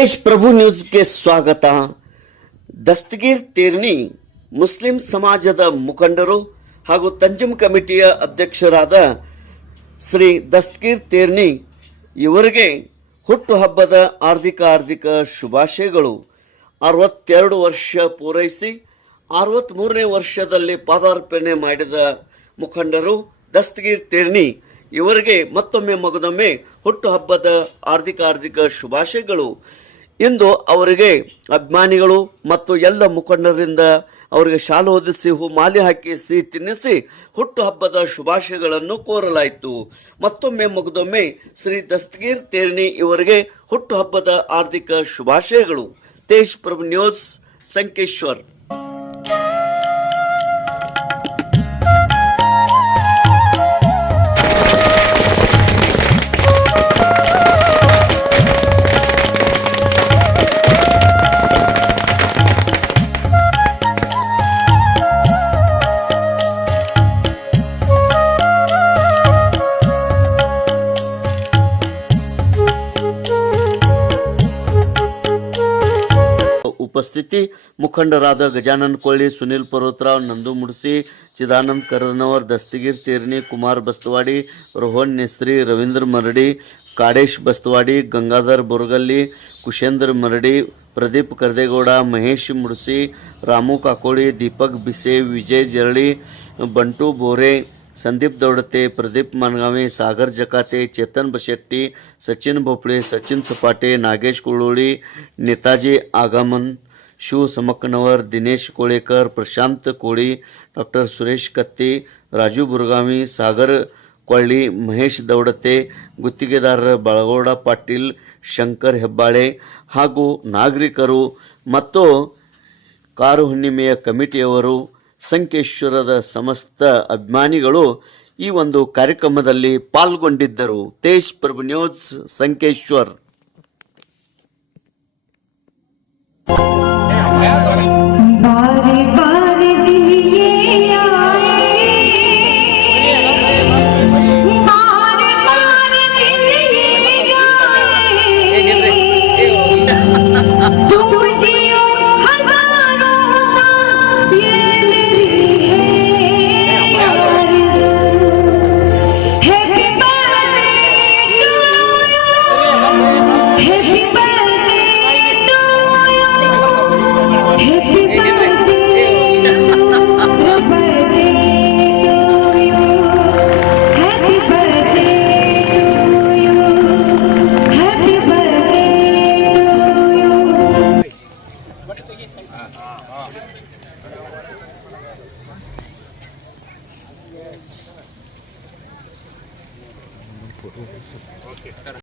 ತೇಜ್ ಪ್ರಭು ನ್ಯೂಸ್ಗೆ ಸ್ವಾಗತ. ದಸ್ತಗೀರ್ ತೇರ್ನಿ ಮುಸ್ಲಿಂ ಸಮಾಜದ ಮುಖಂಡರು ಹಾಗೂ ತಂಜಿಮ್ ಕಮಿಟಿಯ ಅಧ್ಯಕ್ಷರಾದ ಶ್ರೀ ದಸ್ತಗೀರ್ ತೇರ್ನಿ ಇವರಿಗೆ ಹುಟ್ಟುಹಬ್ಬದ ಹಾರ್ದಿಕ ಶುಭಾಶಯಗಳು. 62 ವರ್ಷ ಪೂರೈಸಿ 63ನೇ ವರ್ಷದಲ್ಲಿ ಪಾದಾರ್ಪಣೆ ಮಾಡಿದ ಮುಖಂಡರು ದಸ್ತಗೀರ್ ತೇರ್ನಿ ಇವರಿಗೆ ಮತ್ತೊಮ್ಮೆ ಮಗದೊಮ್ಮೆ ಹುಟ್ಟುಹಬ್ಬದ ಹಾರ್ದಿಕ ಶುಭಾಶಯಗಳು. ಇಂದು ಅವರಿಗೆ ಅಭಿಮಾನಿಗಳು ಮತ್ತು ಎಲ್ಲ ಮುಖಂಡರಿಂದ ಅವರಿಗೆ ಶಾಲು ಹೊದಿಸಿ ಮಾಲೆ ಹಾಕಿ ಸಿಹಿ ತಿನ್ನಿಸಿ ಹುಟ್ಟುಹಬ್ಬದ ಶುಭಾಶಯಗಳನ್ನು ಕೋರಲಾಯಿತು. ಮತ್ತೊಮ್ಮೆ ಮಗದೊಮ್ಮೆ ಶ್ರೀ ದಸ್ತಗೀರ್ ತೇರ್ನಿ ಇವರಿಗೆ ಹುಟ್ಟುಹಬ್ಬದ ಹಾರ್ದಿಕ ಶುಭಾಶಯಗಳು. ತೇಜ್ ಪ್ರಭು ನ್ಯೂಸ್, ಸಂಕೇಶ್ವರ್. उपस्थिति मुखंडराದ गजानन कोळी, सुनील पर्वतराव, नंदू मुडसी, चिदानंद करनवर, दस्तगीर तेरनी, कुमार बस्तवाडी, रोहन नेस्त्री, रवींद्र मरडी, काडेश बस्तवाडी, गंगाधर बोरगल्ली, कुशेंद्र मरडी, प्रदीप करदेगौಡ, महेश मुडसी, रामू काकोळी, दीपक बिसे, विजय जरळी, बंटू बोरे, संदीप दौडते, प्रदीप मानगावे, सागर जकाते, चेतन बशेट्टी, सचिन भोपळे, सचिन सपाटे, नागेश कुळोळी, नेताजी आगमन, शिव समकनवर, दिनेश कोळेकर, प्रशांत कोळी, डॉक्टर सुरेश कत्ती, राजू बुरगावी, सागर ಕೊಳ್ಳಿ, ಮಹೇಶ್ ದೌಡತೆ, ಗುತ್ತಿಗೆದಾರರ ಬಾಳಗೌಡ ಪಾಟೀಲ್, ಶಂಕರ್ ಹೆಬ್ಬಾಳೆ ಹಾಗೂ ನಾಗರಿಕರು ಮತ್ತು ಕಾರು ಹುಣ್ಣಿಮೆಯ ಕಮಿಟಿಯವರು, ಸಂಕೇಶ್ವರದ ಸಮಸ್ತ ಅಭಿಮಾನಿಗಳು ಈ ಒಂದು ಕಾರ್ಯಕ್ರಮದಲ್ಲಿ ಪಾಲ್ಗೊಂಡಿದ್ದರು. ತೇಜ್ ಪ್ರಭು ನ್ಯೂಸ್, ಸಂಕೇಶ್ವರ್.